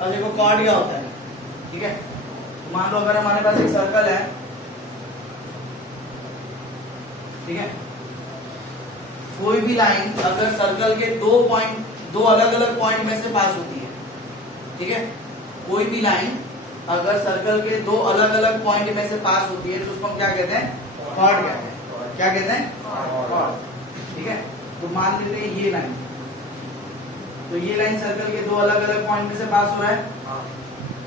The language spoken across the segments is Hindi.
अब देखो कॉर्ड क्या होता है, ठीक है। तो मान लो अगर हमारे पास एक सर्कल है, ठीक है, कोई भी लाइन अगर सर्कल के दो अलग अलग पॉइंट में से पास होती है, ठीक है, कोई भी लाइन अगर सर्कल के दो अलग अलग पॉइंट में से पास होती है तो उसको हम क्या कहते हैं, कॉर्ड कहते हैं। क्या कहते हैं, कॉर्ड, ठीक है। तो मान लेते हैं ये लाइन, तो ये लाइन सर्कल के दो अलग अलग पॉइंट में से पास हो रहा है,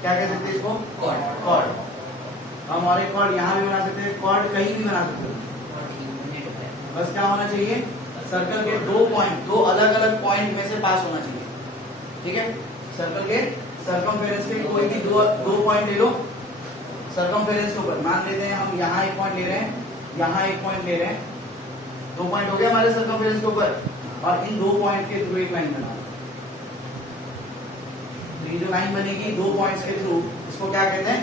क्या कह सकते हैं इसको, कॉर्ड। कॉर्ड हम और एक कॉर्ड यहाँ भी बना सकते हैं, कॉर्ड कहीं भी बना सकते हैं, बस क्या होना चाहिए, सर्कल के दो अलग अलग पॉइंट में से पास होना चाहिए, ठीक है। सर्कल के सर्कमफेरेंस के कोई भी दो पॉइंट ले लो, सर्कमफेरेंस के ऊपर मान लेते हैं हम यहाँ एक पॉइंट ले रहे हैं, यहाँ एक पॉइंट ले रहे हैं, 2 पॉइंट हो गया हमारे सर्कमफेरेंस के ऊपर, और इन 2 पॉइंट के थ्रू एक लाइन बना। तो ये जो लाइन बनेगी 2 पॉइंट्स के थ्रू, इसको क्या कहते हैं,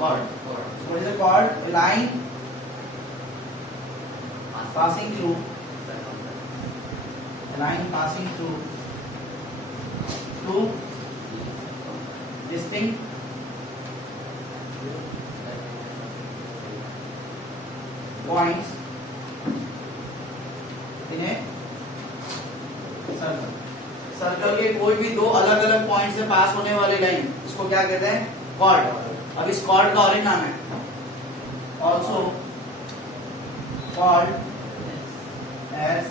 chord. What is a chord, a line passing through two distinct points in a circle। Circle के कोई भी दो अलग अलग पॉइंट से पास होने वाली लाइन, इसको क्या कहते हैं, कॉर्ड। अब इस कॉर्ड का और एक नाम है, also called as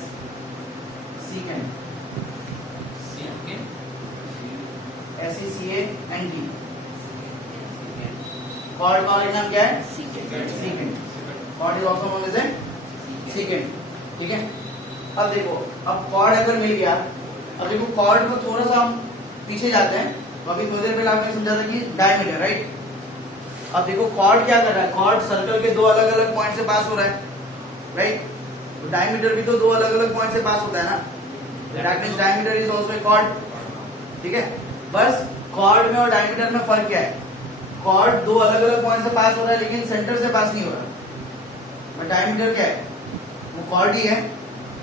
secant, SECANT। Chord का और एक नाम क्या है, secant. Chord is also known as a secant, ठीक है। अब देखो, अब कॉर्ड अगर मिल गया, अब देखो कॉर्ड को थोड़ा सा हम पीछे जाते हैं, तो अभी थोड़ी देर पहले आपने समझा था कि डायमीटर, राइट। अब देखो कॉर्ड क्या कर रहा है, कॉर्ड सर्कल के दो अलग अलग पॉइंट से पास हो रहा है, राइट। तो डायमीटर भी तो दो अलग अलग पॉइंट से पास होता है ना, that means diameter is also a chord, ठीक है। बस कॉर्ड में और डायमीटर में फर्क क्या है, कॉर्ड दो अलग अलग पॉइंट से पास हो रहा है लेकिन सेंटर से पास नहीं हो रहा, बट डायमीटर क्या है, वो कॉर्ड ही है,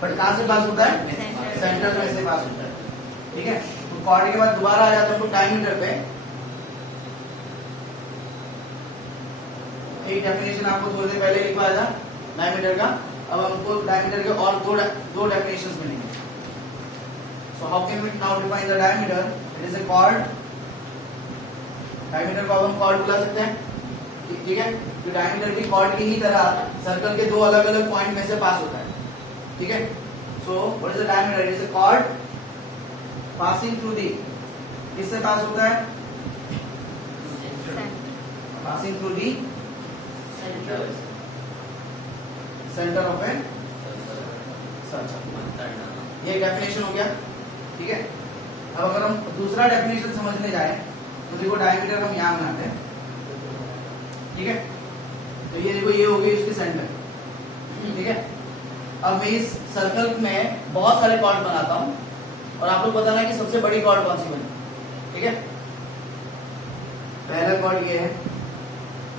बट कहां से पास होता है, सेंटर में से पास होता है, ठीक है। तो कॉर्ड के बाद दोबारा आ जाते हैं तो डायमीटर पे। एक डेफिनेशन आपको थोड़ी देर पहले लिखवाया था डायमीटर का, अब हमको डायमीटर के और दो डेफिनेशंस मिलेंगे। So how can we now define the diameter? It is a chord. Diameter को अब हम chord बुला सकते हैं, ठीक है। तो डायमीटर भी chord की ही तरह सर्कल के दो अलग अलग पॉइंट में से पास होता है, ठीक है। So what is the diameter? It is a chord passing through the, किससे पास होता है, passing through the center of a circle। ये डेफिनेशन हो गया, ठीक है। अब अगर हम दूसरा डेफिनेशन समझने जाए तो देखो डायमीटर हम यहाँ बनाते हैं, ठीक है। तो ये देखो, ये हो गई उसकी सेंटर, ठीक है। अब मैं इस सर्कल में बहुत सारे कॉर्ड बनाता हूँ और आप लोग बताना है कि सबसे बड़ी कॉर्ड कौन सी बनी, ठीक है। पहला कॉर्ड ये है,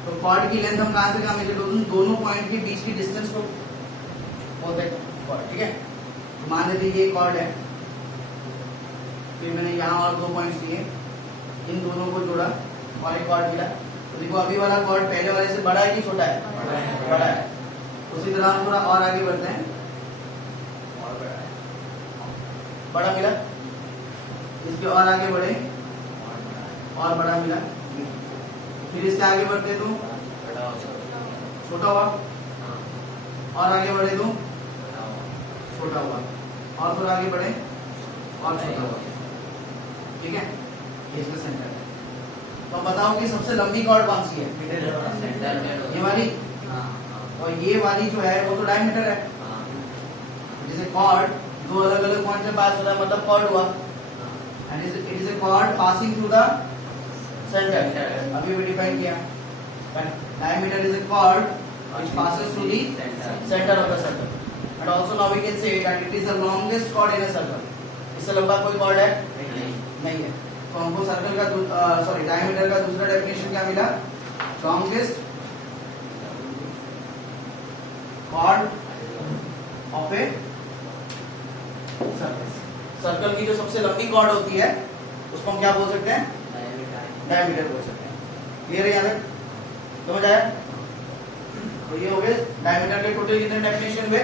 तो कॉर्ड की लेंथ हम कहां से कहां मेजर करें, दोनों पॉइंट के बीच की डिस्टेंस को बोलते हैं कॉर्ड, ठीक है। तो मान लीजिए ये कॉर्ड है, फिर मैंने यहाँ और 2 पॉइंट्स लिए, इन दोनों को जोड़ा और एक कॉर्ड मिला। तो देखो अभी वाला कॉर्ड पहले वाले से बड़ा है कि छोटा है, बड़ा है। उसी तरह हम थोड़ा और आगे बढ़ते हैं, बड़ा मिला, इसके और आगे बढ़े और बड़ा मिला, फिर इसके आगे बढ़ते तो छोटा हुआ, और आगे बढ़े तो छोटा हुआ, और थोड़ा आगे बढ़े और छोटा हुआ, ठीक है। ये इसका सेंटर है। तो बताओ कि सबसे लंबी कॉर्ड कौन सी है, ये वाली, और ये वाली जो है वो तो डायमीटर है। जैसे कॉर्ड दो अलग अलग पॉइंट से पास हो रहा है मतलब कॉर्ड हुआ, and it is a chord passing through the centre, अभी भी डिफाइन किया। Diameter is a chord which passes through the centre of the circle, and also now we can say that it is the longest chord in a circle। इससे लंबा कोई chord है नहीं है। तो हमको सर्कल का डायमीटर का दूसरा डेफिनेशन क्या मिला, longest chord of a circle। Circle की जो सबसे लंबी chord होती है उसको हम क्या बोल सकते हैं, डायमीटर बोल सकते हैं। क्लियर है यहाँ तक? समझ आया? तो ये हो गए डायमीटर के टोटल कितने डेफिनेशन हुए?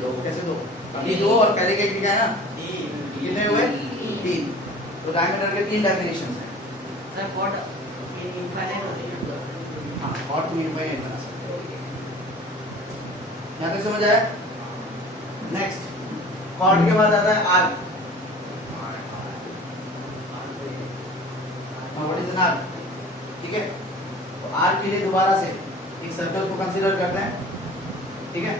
दो। कैसे दो? ये दो और पहले के क्या है ना, कितने हुए? तीन। तो डायमीटर के तीन डेफिनेशन है। सर कॉर्ड इनफाइनाइट होती है। हाँ, कॉर्ड टू इनफाइनाइट बना सकते हो। यहाँ तक समझ आया? नेक्स्ट कॉर्ड के बाद आता है arc. What is an arc? ठीक है, तो आर्क के लिए दोबारा से एक सर्कल को कंसीडर करते हैं। ठीक है,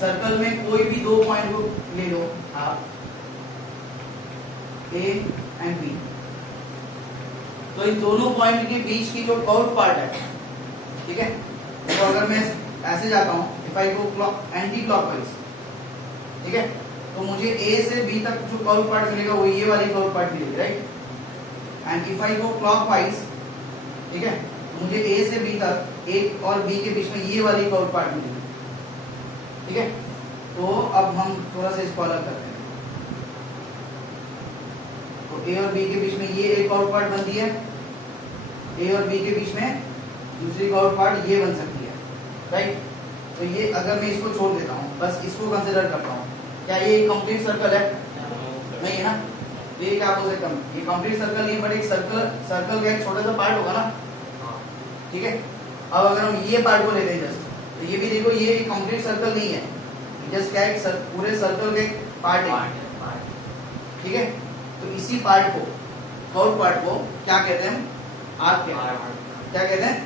सर्कल में कोई भी दो पॉइंट को ले लो आप, ए एंड बी। तो इन दोनों पॉइंट के बीच की जो कर्व पार्ट है, ठीक है, तो अगर मैं ऐसे जाता हूं, if I go anti clockwise, ठीक है, तो मुझे ए से बी तक जो कर्व पार्ट मिलेगा वो ये वाली कर्व पार्ट मिलेगी, right. And if I go clockwise, ठीक है, तो मुझे ए से बी तक ए और बी के बीच में ये वाली कर्व पार्ट मिलेगी। ठीक है, तो अब हम थोड़ा सा इसको अलग करते हैं। तो ए और बी के बीच में ये एक कर्व पार्ट बनती है, ए और बी के बीच में दूसरी कर्व पार्ट ये बन सकती है, राइट। तो ये अगर मैं इसको छोड़ देता हूँ, बस इसको कंसीडर करता हूँ, क्या ये कंप्लीट सर्कल है? नहीं है ना। ये क्या बोल सकते हम, ये कंप्लीट सर्कल नहीं, बट एक सर्कल का एक छोटा सा पार्ट होगा ना। ठीक है, अब अगर हम ये पार्ट को लेते हैं जस्ट, तो ये भी देखो ये कंप्लीट सर्कल नहीं है, जस्ट क्या है पूरे सर्कल के पार्ट है। ठीक है, तो इसी पार्ट को, कर्व पार्ट को क्या कहते हैं? आर्क कहते हैं। क्या कहते हैं?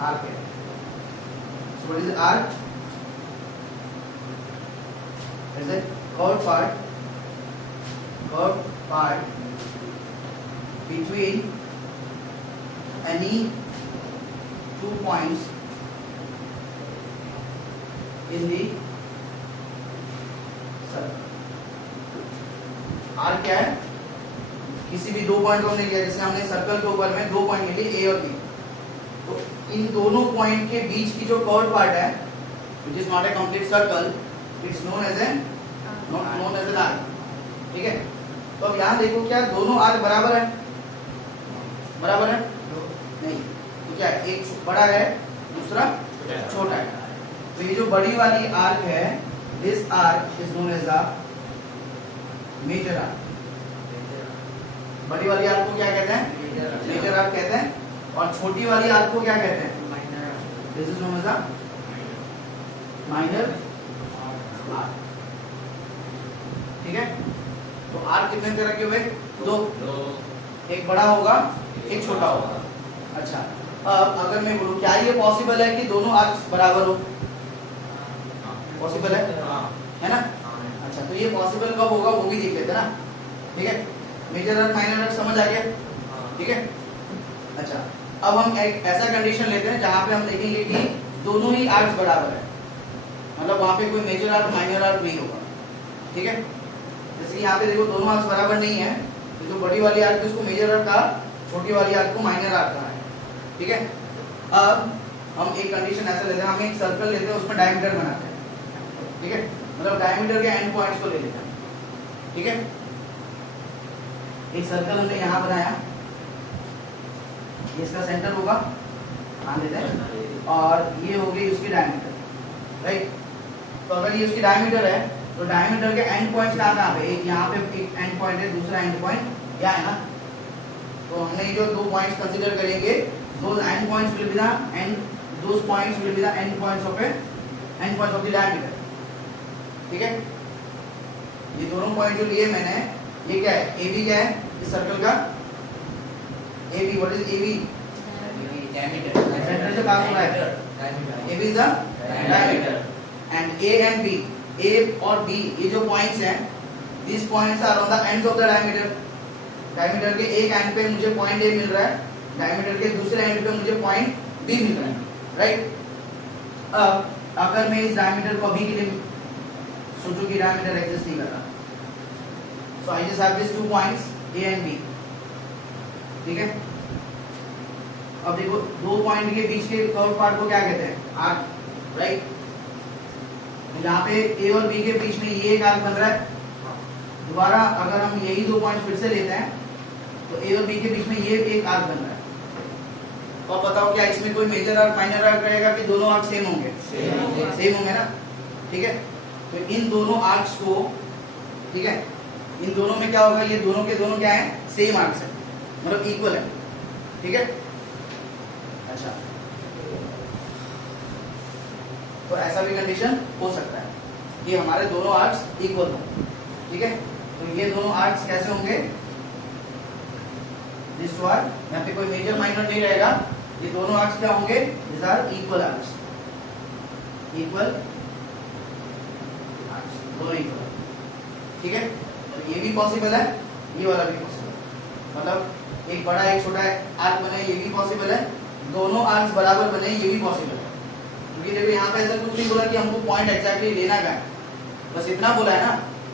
आर्क कहते हैं। So what is arc? Is it curved part between any two points in the circle. Arc क्या है? किसी भी दो पॉइंट को हमने लिया, जैसे हमने सर्कल के ऊपर में दो पॉइंट ले लिए ए और बी, तो इन दोनों पॉइंट के बीच की जो कर्व पार्ट है, which is not a complete circle, it's known as an arc. ठीक है, तो अब यहाँ देखो क्या दोनों आर्क बराबर है? बराबर है? नहीं, तो क्या है? एक बड़ा है, दूसरा छोटा है। तो ये जो बड़ी वाली आर्क है, this arc is known as the major arc. बड़ी वाली आर्क को क्या कहते हैं? मेजर आर्क कहते हैं। और छोटी वाली आर्क को क्या कहते हैं? This is known as the minor arc. ठीक है, तो आर्क कितने तरह के हुए? दो। एक बड़ा होगा, एक छोटा होगा। अच्छा, अब अगर मैं बोलूं क्या ये पॉसिबल है कि दोनों आर्क्स बराबर हो? पॉसिबल है ना? अच्छा, तो ये पॉसिबल कब होगा वो भी देख लेते हैं ना। ठीक है, मेजर आर्क माइनर आर्क समझ आ गया? ठीक है, अच्छा, अब हम एक ऐसा कंडीशन लेते हैं जहां पे हम देखेंगे कि दोनों ही आर्क्स बराबर है, मतलब वहां पे कोई मेजर आर्क माइनर आर्क नहीं होगा। ठीक है, जैसे कि यहाँ पे देखो दोनों आर्क्स बराबर नहीं है, तो जो बड़ी वाली आर्क है उसको मेजर आर्क कहा, छोटी वाली आर्क को माइनर आर्क कहा है। ठीक है, अब हम एक कंडीशन ऐसा लेते हैं, हम एक सर्कल लेते हैं, उसमें डायमीटर बनाते हैं। ठीक है, मतलब डायमीटर के एंड पॉइंट्स को ले लेते हैं। ठीक है, एक सर्कल हमने यहाँ बनाया, इसका सेंटर होगा, मान लेते हैं, और ये हो गई उसकी डायमीटर, राइट। तो अगर ये उसकी डायमीटर है, तो डायमीटर के एंड पॉइंट्स कहाँ पे? एक यहाँ पे एक एंड पॉइंट है, दूसरा एंड पॉइंट यहाँ है ना। तो हमने ये जो दो पॉइंट्स कंसीडर करेंगे, those end points will be the end points of the diameter. ठीक है, ये दोनों पॉइंट जो लिए मैंने, ये क्या है? AB क्या है इस सर्कल का? AB, what is AB? diameter. Centre से पास हो रहा है, AB is the diameter. And A and B, A और B, ये जो पॉइंट्स हैं, these points are on the ends of the diameter. Diameter के एक एंड पे मुझे पॉइंट A मिल रहा है, डायमीटर के दूसरे एंड पे मुझे पॉइंट B मिल रहा है, राइट। अब अगर मैं इस डायमीटर को अभी के लिए सोचूं कि डायमीटर एग्जिस्ट नहीं कर रहा, so I just have this two points A and B। ठीक है, अब देखो दो पॉइंट के बीच के कर्व पार्ट को क्या कहते हैं? Arc, right. यहाँ पे A और B के बीच में ये एक आर्क बन रहा है। दोबारा अगर हम यही दो पॉइंट फिर से लेते हैं, तो ए और बी के बीच में ये एक आर्क बन रहा है। तो आप बताओ क्या इसमें कोई मेजर आर्क माइनर आर्क रहेगा कि दोनों आर्क सेम होंगे? सेम होंगे ना, ठीक है। तो इन दोनों आर्क्स को, ठीक है, इन दोनों में क्या होगा, ये दोनों के दोनों क्या है, सेम आर्क्स है, मतलब इक्वल है, ठीक है। अच्छा, तो ऐसा भी कंडीशन हो सकता है कि हमारे दोनों आर्क्स इक्वल हो, ठीक है। तो ये दोनों आर्क्स कैसे होंगे, दिस टू आर्क, यहाँ पे कोई मेजर माइनर नहीं रहेगा, ये दोनों आर्क्स क्या होंगे, this are equal arcs, equal arcs, दोनों इक्वल, ठीक है। तो ये भी पॉसिबल है, ये वाला भी पॉसिबल है, मतलब एक बड़ा एक छोटा आर्क बने, ये भी पॉसिबल है, दोनों आर्क्स बराबर बने, ये भी पॉसिबल है। क्योंकि देखो यहाँ पे ऐसा कुछ नहीं बोला कि हमको पॉइंट एक्जैक्टली लेना है, बस इतना बोला है ना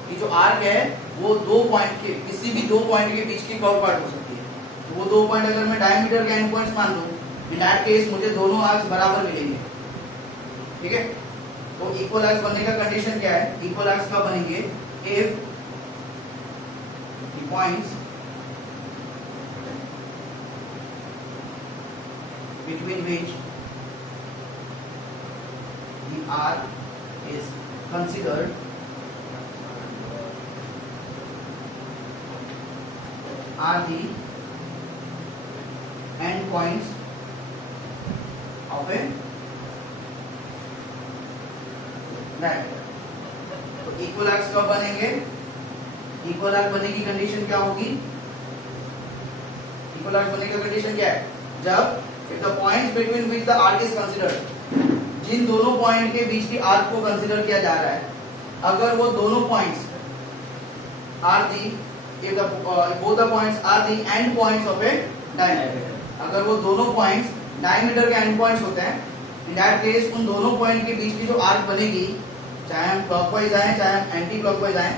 कि जो आर्क है वो दो पॉइंट के, किसी भी दो पॉइंट के बीच की कर्व पार्ट हो सकती है। तो वो दो पॉइंट अगर मैं डायमीटर के एंड पॉइंट्स मान लूं, इन दैट केस मुझे दोनों आर्क्स बराबर मिलेंगे, ठीक है। तो इक्वल आर्क्स बनने का कंडीशन क्या है, इक्वल आर्क्स कब बनेंगे, if the points between which the arc is considered are the end points of a diagram। तो इक्वल आर्क्स कब बनेंगे, इक्वल आर्क बनने की कंडीशन क्या होगी, इक्वल आर्क बनने का कंडीशन क्या है, जब if the points between which the arc is considered, जिन दोनों पॉइंट के बीच की आर्क को कंसीडर किया जा रहा है, अगर वो दोनों points are the, if the both the points are the end points of a diameter, अगर वो दोनों पॉइंट्स डायमीटर के एंड पॉइंट्स होते हैं, in that case उन दोनों पॉइंट के बीच की जो आर्क बनेगी, चाहे हम क्लॉकवाइज आए चाहे हम एंटी क्लॉकवाइज आए,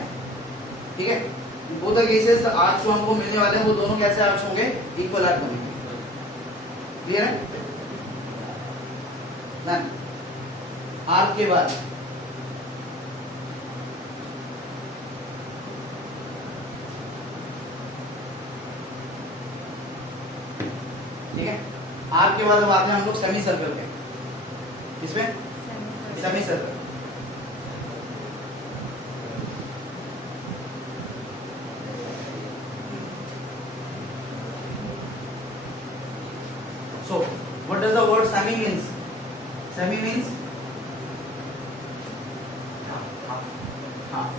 ठीक है, बोथ द केसेस आर्क्स जो हमको मिलने वाले हैं वो दोनों कैसे आर्क्स होंगे, इक्वल आर्क बनेंगे। क्लियर है? आर्क के बाद ठीक है, आर्क के बाद अब आते हैं हम लोग सेमी सर्कल पे। इसमें semi circle, so what does the word semi means? Semi means half,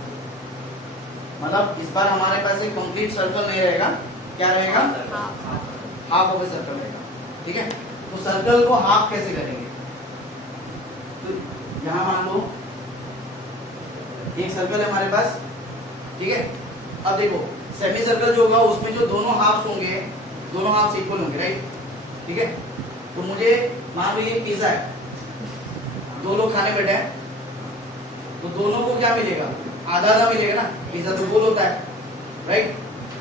मतलब इस बार हमारे पास एक कंप्लीट सर्कल नहीं रहेगा, क्या रहेगा, हाफ ऑफ ए सर्कल रहेगा, ठीक है। तो सर्कल को हाफ कैसे करेंगे, तो यहां मान लो एक सर्कल है हमारे पास, ठीक है। अब देखो सेमी सर्कल जो होगा उसमें जो दोनों हाफ्स होंगे, दोनों हाफ्स इक्वल होंगे, राइट, ठीक है। तो मुझे मान लो ये पिज्जा है, दो लोग खाने बैठे हैं, तो दोनों को क्या मिलेगा, आधा आधा मिलेगा ना, पिज्जा तो गोल होता है, राइट।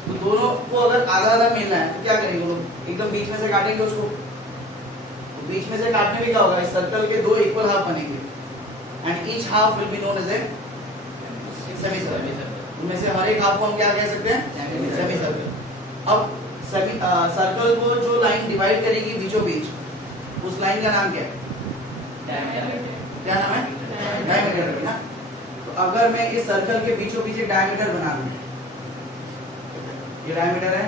तो दोनों को अगर आधा आधा मिलना है तो क्या करेंगे लोग, एकदम बीच में से काटेंगे उसको, तो बीच में से काटने में क्या होगा, इस सर्कल के दो इक्वल हाफ बनेंगे, and each half will be known as a semi circle. उनमें से हर एक हाफ को हम क्या कह सकते हैं, सेमी सर्कल। अब सेमी सर्कल को जो लाइन डिवाइड करेगी बीचों बीच, उस लाइन का नाम क्या है, क्या नाम है, डायमीटर ना। तो अगर मैं इस सर्कल के बीचों बीच एक डायमीटर बना दूं, ये डायमीटर है,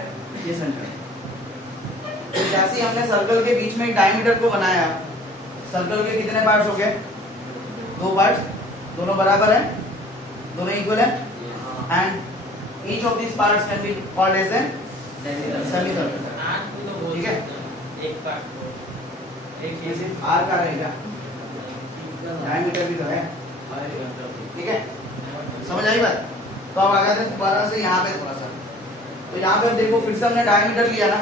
ये सेंटर, तो जैसे ही हमने सर्कल के बीच में एक डायमीटर को बनाया, सर्कल के कितने पार्ट्स हो गए, दो पार्ट्स, दोनों बराबर है, दोनों इक्वल है, and each of this parts can be called as a semi circle, ठीक है। एक पार्ट ये सिर्फ आर का रहेगा, डायमीटर भी तो है, ठीक है, समझ आई बात। तो अब आ गए थे दोबारा से यहाँ पे थोड़ा सा, तो यहाँ पे देखो फिर से हमने डायमीटर लिया ना,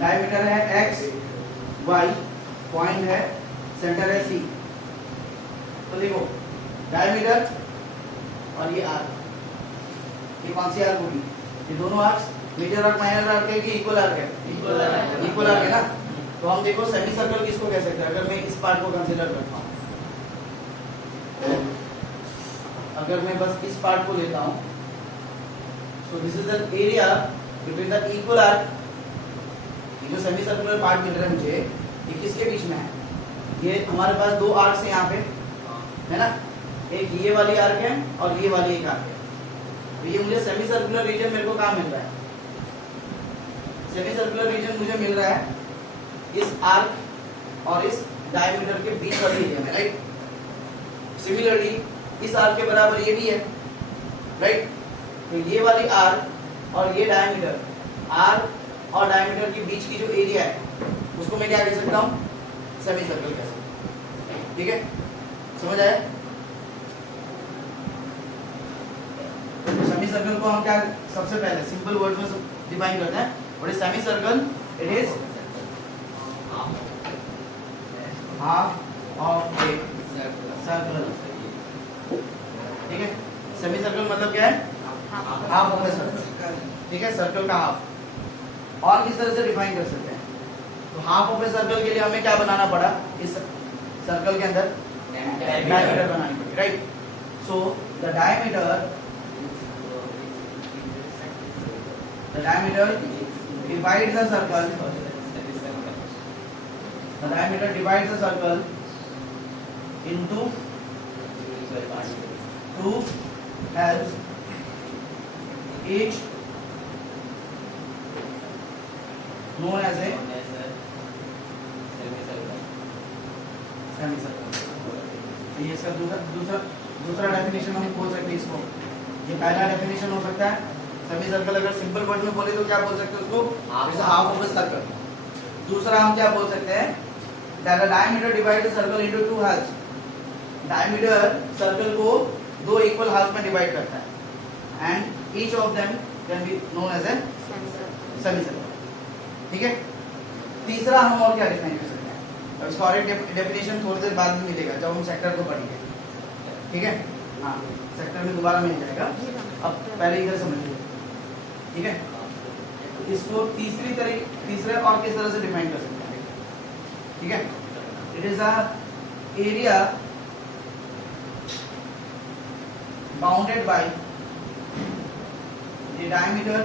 डायमीटर है एक्स वाई, पॉइंट है, सेंटर है सी, तो देखो डायमीटर और ये आर्क, ये कौन सी आर्क होगी, ये दोनों arcs major arc minor arc है कि इक्वल आर्क है, इक्वल आर्क है ना। तो हम देखो सेमी सर्कल किसको कह सकते हैं, अगर मैं इस पार्ट को कंसीडर करता हूँ, अगर मैं बस इस पार्ट को लेता हूँ, so this is the area between the equal arc, ये जो सेमी सर्कुलर पार्ट मिल रहा है मुझे, ये किसके बीच में है? ये हमारे पास दो आर्क है यहाँ पे, है ना, एक ये वाली आर्क है और ये वाली एक आर्क है। तो ये मुझे सेमी सर्कुलर रीजन मेरे को कहाँ मिल रहा है? सेमी सर्कुलर रीजन मुझे मिल रहा है इस आर्क और इस डायमीटर के बीच वाली एरिया में, राइट। सिमिलरली इस आर्क के बराबर ये भी है, राइट। तो ये वाली आर्क और ये डायमीटर, आर्क और डायमीटर के बीच की जो एरिया है उसको मैं क्या कह सकता हूँ? सेमी सर्कल कह सकता हूँ। ठीक है, समझ आया? सेमी सर्कल को हम क्या सबसे पहले सिंपल वर्ड में डिफाइन करते हैं। What is semi circle? It is half of a circle. ठीक है, सेमी सर्कल मतलब क्या है? Half of a circle. ठीक है, सर्कल का हाफ। और किस तरह से डिफाइन कर सकते हैं? तो हाफ ऑफ ए सर्कल के लिए हमें क्या बनाना पड़ा? इस सर्कल के अंदर डायमीटर बनानी पड़ी, right. So the diameter divides the circle. The diameter divides the circle into two halves, each known as a semicircle. ये इसका दूसरा डेफिनेशन हम बोल सकते हैं इसको। ये पहला डेफिनेशन हो सकता है सेमी सर्कल। अगर सिंपल वर्ड में बोले तो क्या बोल सकते हैं उसको? Half of a circle. दूसरा हम क्या बोल सकते हैं? That the diameter divide the circle into two halves. Diameter circle को दो इक्वल हाल्व्स में डिवाइड करता है and each of them can be known as a semi circle. ठीक है, तीसरा हम और क्या डिफाइन कर सकते हैं? अब इसका और एक डेफिनेशन थोड़ी देर बाद में मिलेगा जब हम सेक्टर को पढ़ेंगे। ठीक है, हाँ, सेक्टर में दोबारा मिल जाएगा, अब पहले इधर समझिए। ठीक है, इसको तीसरे और किस तरह से डिफाइन कर सकते हैं? ठीक है, it is a area bounded by the diameter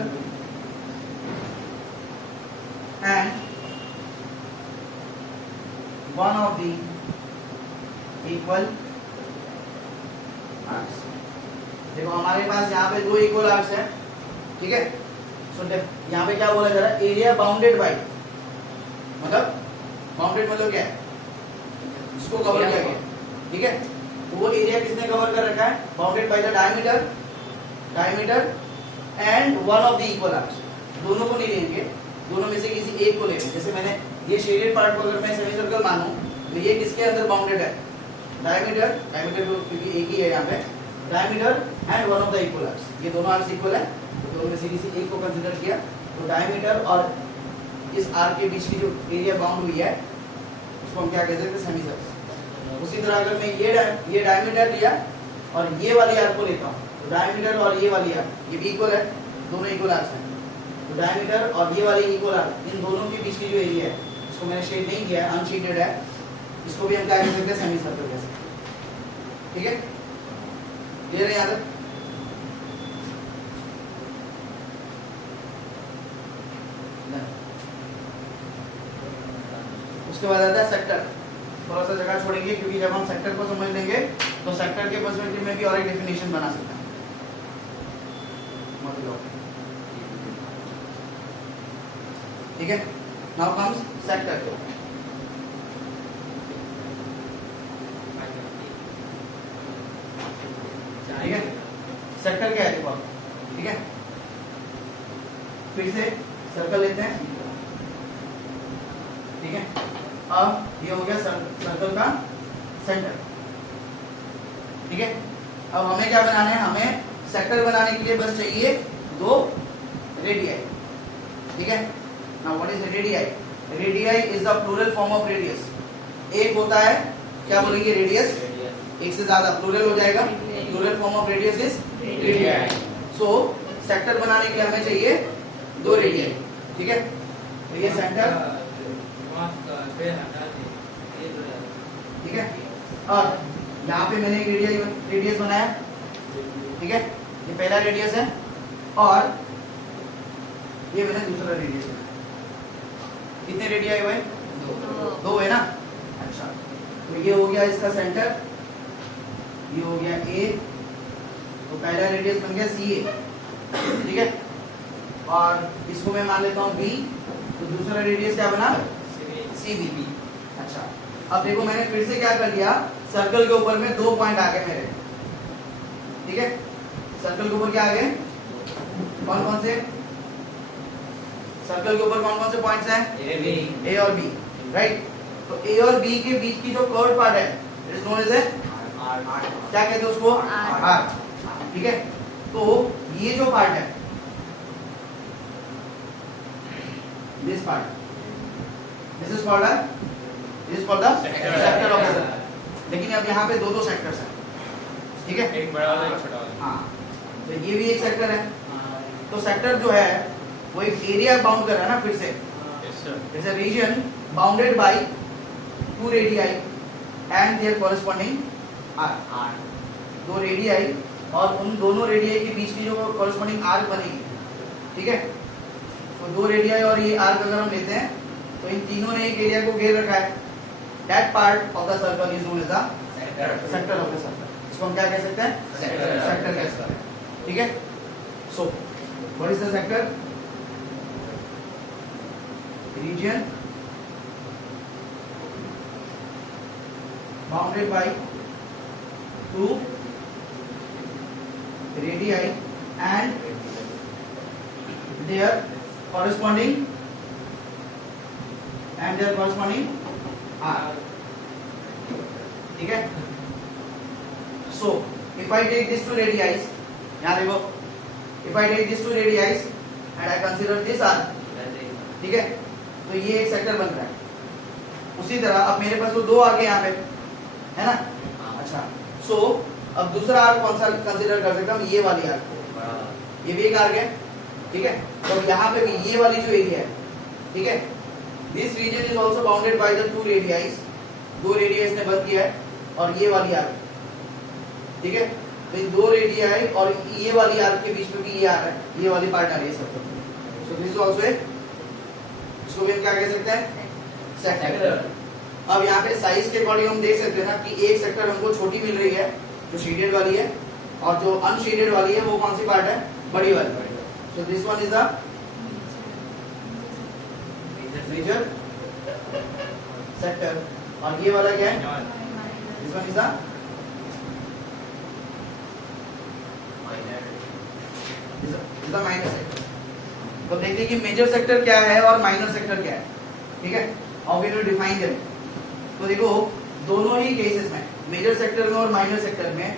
and one of the equal arcs. देखो हमारे पास यहाँ पे दो इक्वल आर्क्स है। ठीक है, सो यहाँ पे क्या बोला जा रहा है? एरिया बाउंडेड बाय, मतलब बाउंडेड मतलब क्या है? जिसको कवर किया गया। ठीक है, तो वो एरिया किसने कवर कर रखा है? Bounded by the diameter and one of the equal arcs. दोनों को नहीं लेंगे, दोनों में से किसी एक को लेंगे। जैसे मैंने ये शेडेड पार्ट को अगर मैं सेमी सर्कल मानूं तो ये किसके अंदर बाउंडेड है? डायमीटर क्योंकि एक ही है यहाँ पे, diameter and one of the equal arcs. ये दोनों आर्क्स इक्वल है, तो दोनों में से किसी एक को कंसीडर किया। तो डायमीटर और इस आर्क के बीच की जो एरिया बाउंड हुई है उसको हम क्या कह सकते हैं? Semi circle. उसी तरह अगर मैं ये डायमीटर लिया और ये वाली आर्क को लेता हूँ, तो डायमीटर और ये वाली आर्क ये भी इक्वल है, दोनों इक्वल आर्क्स हैं। तो डायमीटर और ये वाली इक्वल आर्क, इन दोनों के बीच की जो एरिया है इसको मैंने शेड नहीं किया है, अनशेडेड है, इसको भी हम क्या कह सकते हैं? सेमी सर्कल कह सकते हैं। ठीक है, क्लियर है यहाँ तक? उसके बाद आता है सेक्टर। थोड़ा सा जगह छोड़ेंगे क्योंकि जब हम सेक्टर को समझ लेंगे तो सेक्टर के पर्सपेक्टिव में भी और एक डेफिनेशन बना सकते हैं। ठीक है, नाउ कम्स सेक्टर। ठीक है, सेक्टर क्या है देखो। ठीक है, फिर से सर्कल लेते हैं। ठीक है, अब ये हो गया सर्कल का सेंटर। ठीक है, अब हमें क्या बनाना है? हमें सेक्टर बनाने के लिए बस चाहिए दो रेडियाई। ठीक है, now what is radii? Radii is the plural form of radius. एक होता है, क्या बोलेंगे? रेडियस। एक से ज्यादा प्लूरल हो जाएगा, plural form of radius is radii. So sector बनाने के लिए हमें चाहिए दो रेडियाई। ठीक है, तो ये सेंटर। ठीक है, और यहाँ पे मैंने एक रेडियस बनाया। ठीक है, ये पहला रेडियस है और ये मैंने दूसरा रेडियस बनाया। कितने रेडियाई हुए? दो है ना। अच्छा, तो ये हो गया इसका सेंटर, ये हो गया ए, तो पहला रेडियस बन गया सी ए, ठीक है। और इसको मैं मान लेता हूँ बी, तो दूसरा रेडियस क्या बना? C B. अच्छा, अब देखो मैंने फिर से क्या कर दिया, सर्कल के ऊपर में 2 पॉइंट आ गए मेरे, ठीक है। सर्कल के ऊपर क्या आ गए? कौन कौन से? सर्कल के ऊपर कौन कौन से पॉइंट्स हैं? ए और बी, राइट। तो ए और बी के बीच की जो कर्व पार्ट है, it is known as a, क्या कहते हैं उसको? आर्क, ठीक है। तो ये जो पार्ट है, this part, this is called the sector of the circle. लेकिन अब यहाँ पे दो सेक्टर्स हैं, ठीक है, एक बड़ा वाला एक छोटा वाला। हाँ, तो ये भी एक सेक्टर है। तो सेक्टर जो है वो एक एरिया बाउंड कर रहा है ना, फिर से yes sir. It's a region bounded by 2 radii and their corresponding arc. 2 radii और उन दोनों रेडियाई के बीच की जो कॉरेस्पॉन्डिंग आर्क बनेगी, ठीक है। तो 2 रेडियाई और ये आर्क अगर हम लेते हैं तो इन तीनों ने एक एरिया को घेर रखा है। That part of the circle is known as the sector of the circle. इसको हम क्या कह सकते हैं? सेक्टर कह सकते हैं, ठीक है। So what is the sector? Reason bounded by 2 radii and their corresponding arc, ठीक है। So if I take these 2 radii, यहाँ देखो, if I take these 2 radii and I consider this arc, ठीक है, तो ये एक सेक्टर बन रहा है। उसी तरह अब मेरे पास वो 2 आर्क है यहाँ पे, है ना। अच्छा, सो अब दूसरा आर्क कौन सा कंसीडर कर सकता हूँ? ये वाली आर्क को, ये भी एक आर्क है, ठीक है। तो यहाँ पे भी ये वाली जो एरिया है, ठीक है, this region is also bounded by the 2 radii. 2 radii ने बंद किया है, और ये वाली आर्क, ठीक है। तो इन 2 रेडियाई और ये वाली आर्क के बीच में भी ये आ रहा है, ये वाली पार्ट आ रही है सब। सो दिस इज आल्सो ए, इसको भी हम क्या कह सकते हैं? सेक्टर। अब यहाँ पे साइज के अकॉर्डिंग हम देख सकते हैं ना कि एक सेक्टर हमको छोटी मिल रही है जो शेडेड वाली है, और जो अनशेडेड वाली है वो कौन सी पार्ट है? बड़ी वाली। So this one is the major sector, और ये वाला क्या है? This one is the minor sector. तो देखते हैं कि मेजर सेक्टर क्या है और माइनर सेक्टर क्या है, ठीक है। How we will define them? तो देखो, दोनों ही केसेस में, मेजर सेक्टर में और माइनर सेक्टर में,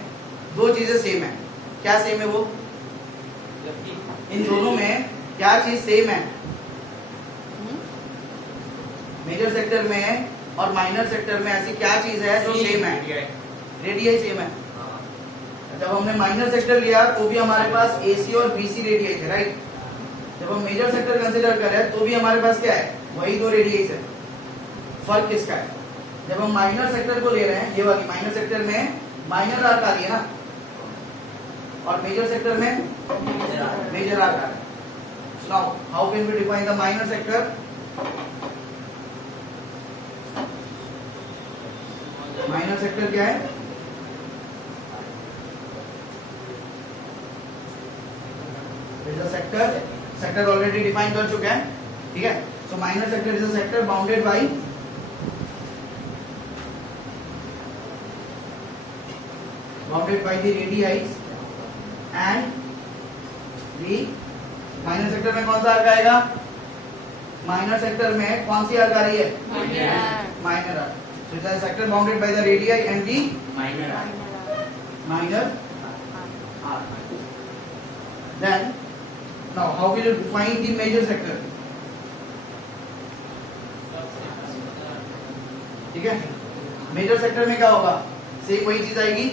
2 चीजें सेम है। क्या सेम है वो? इन दोनों में क्या चीज सेम है? मेजर सेक्टर में और माइनर सेक्टर में ऐसी क्या चीज है जो सेम है? रेडियाई सेम है। जब हमने माइनर सेक्टर लिया तो भी हमारे पास AC और BC रेडियाई थे, राइट। जब हम मेजर सेक्टर कंसीडर कर रहे हैं तो भी हमारे पास क्या है? वही 2 रेडियाई है। फर्क किसका है? जब हम माइनर सेक्टर को ले रहे हैं, ये वाली माइनर सेक्टर में माइनर आर्क आ रही है ना, और मेजर सेक्टर में मेजर आर्क आ रहा है। So now how can we define the minor sector? Minor sector क्या है? सेक्टर ऑलरेडी डिफाइन कर चुके हैं, ठीक है। सो minor sector is a sector bounded by the radii and the minor sector में कौन सा आर्क आएगा? माइनर सेक्टर में कौन सी आर्क आ रही है? Minor arc. So it is a sector bounded by the radii and the minor arc. Then now how will you define the major sector? ठीक है, मेजर सेक्टर में क्या होगा? सेम वही चीज आएगी,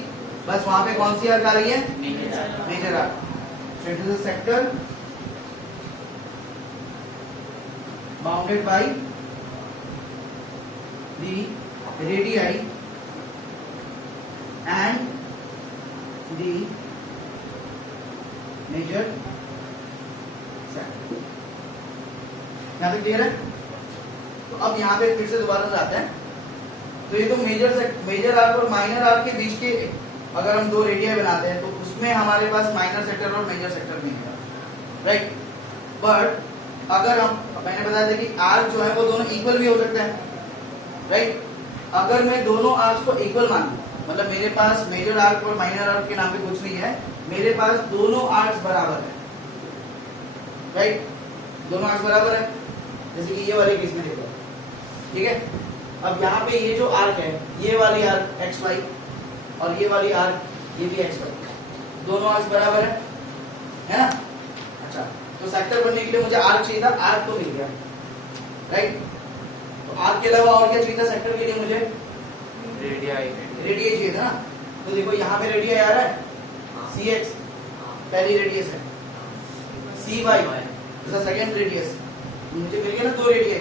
बस वहां पे कौन सी आर्क आ रही है? Major arc. So it is a sector bounded by the radii and the major sector. यहाँ तक क्लियर है? तो अब यहाँ पे फिर से दोबारा से आते हैं। तो ये तो मेजर आर्क और माइनर आर्क के बीच के अगर हम दो रेडियाई बनाते हैं तो उसमें हमारे पास माइनर सेक्टर और मेजर सेक्टर भी है, राइट। बट अगर हम, मैंने बताया था कि आर्क जो है वो दोनों इक्वल भी हो सकते हैं, राइट। अगर मैं दोनों आर्क्स को इक्वल मानूं, मतलब मेरे पास मेजर आर्क और माइनर आर्क के नाम पे कुछ नहीं है, मेरे पास दोनों आर्क्स बराबर है, राइट। दोनों आर्क्स बराबर है, जैसे कि ये वाले केस में देखो, ठीक है। अब यहाँ पे ये जो आर्क है, ये वाली आर्क एक्स वाई और ये वाली आर्क ये भी एक्स वाई, दोनों आर्क्स बराबर है ना। अच्छा, तो सेक्टर बनने के लिए मुझे आर्क चाहिए था, आर्क तो मिल गया, राइट। तो आर्क के अलावा और क्या चाहिए था सेक्टर के लिए मुझे? रेडियाई चाहिए था ना। तो देखो यहाँ पे रेडियाई आ रहा है, सी एक्स पहली रेडियस है, सी वाई सेकेंड रेडियस, मुझे मिल गया ना दो रेडियाई,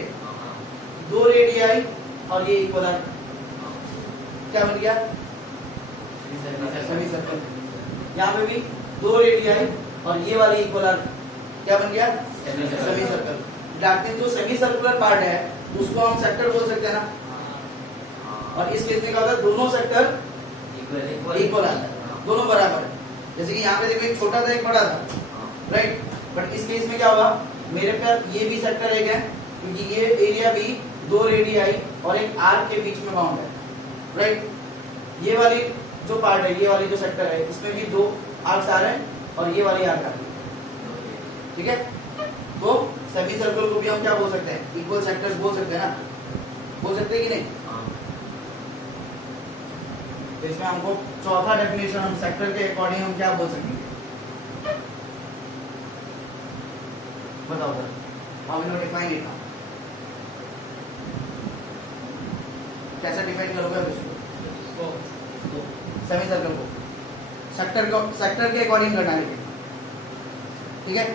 दो रेडियाई और ये इक्वल आर्क, क्या बन गया? Semi circle. यहाँ पे भी दो रेडियाई और ये वाली इक्वल आर्क, क्या बन गया? Semi circle. डार्कनिंग जो सेमी सर्कुलर पार्ट है उसको हम सेक्टर बोल सकते हैं ना, और इस केस में क्या होता है? दोनों सेक्टर इक्वल आता है, दोनों बराबर है। जैसे कि यहाँ पे देखो एक छोटा था एक बड़ा था, राइट। बट इस केस में क्या होगा? मेरे पास ये भी सेक्टर एक है क्योंकि ये एरिया भी दो रेडियाई और एक आर्क के बीच में बाउंड है, राइट। ये वाली जो पार्ट है, ये वाली जो सेक्टर है, इसमें भी दो आर्क्स आ रहे हैं और ये वाली आर्क आ रही है, ठीक है। तो सेमी सर्कल को भी हम क्या बोल सकते हैं? इक्वल सेक्टर्स बोल सकते हैं ना, बोल सकते हैं कि नहीं? तो इसमें हमको चौथा डेफिनेशन हम सेक्टर के अकॉर्डिंग हम क्या बोल सकेंगे? बताओ sir, how we define it? कैसे डिफाइन करोगे उसको? सेमी सर्कल को सेक्टर के अकॉर्डिंग करना है, ठीक है।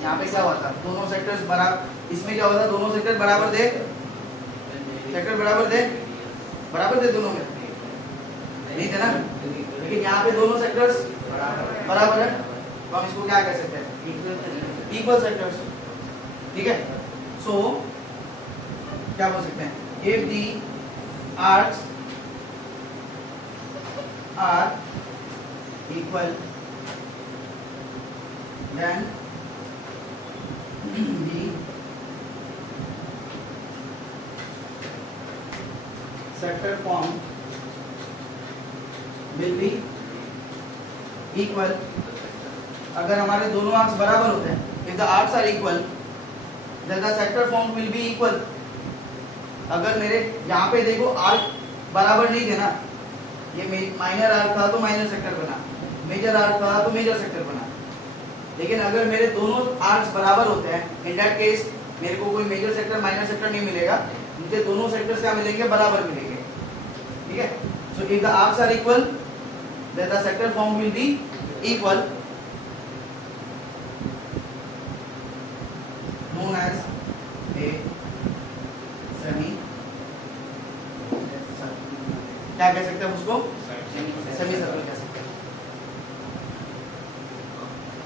यहाँ पे क्या हुआ था? दोनों सेक्टर्स बराबर, इसमें क्या हुआ था? दोनों सेक्टर बराबर थे, सेक्टर बराबर थे दोनों में, नहीं थे ना। लेकिन यहाँ पे दोनों सेक्टर्स बराबर है, तो हम इसको क्या कह सकते हैं? इक्वल सेक्टर्स, ठीक है। सो क्या बोल सकते हैं? If the arcs are equal then the sector form will be equal। अगर हमारे दोनों आर्क्स बराबर होते हैं, if the arcs are equal then the sector form will be equal। अगर मेरे यहाँ पे देखो आर्क बराबर नहीं थे ना, ये माइनर आर्क था तो माइनर सेक्टर बना, मेजर आर्क था तो मेजर सेक्टर बना। लेकिन अगर मेरे दोनों आर्क्स बराबर होते हैं, इन दैट केस मेरे को कोई मेजर सेक्टर माइनर सेक्टर नहीं मिलेगा, मुझे दोनों सेक्टर्स क्या मिलेंगे? बराबर मिलेंगे, ठीक है। So if the arcs are equal then the sector form will be equal, known as a semi circle. क्या कह सकते हैं उसको?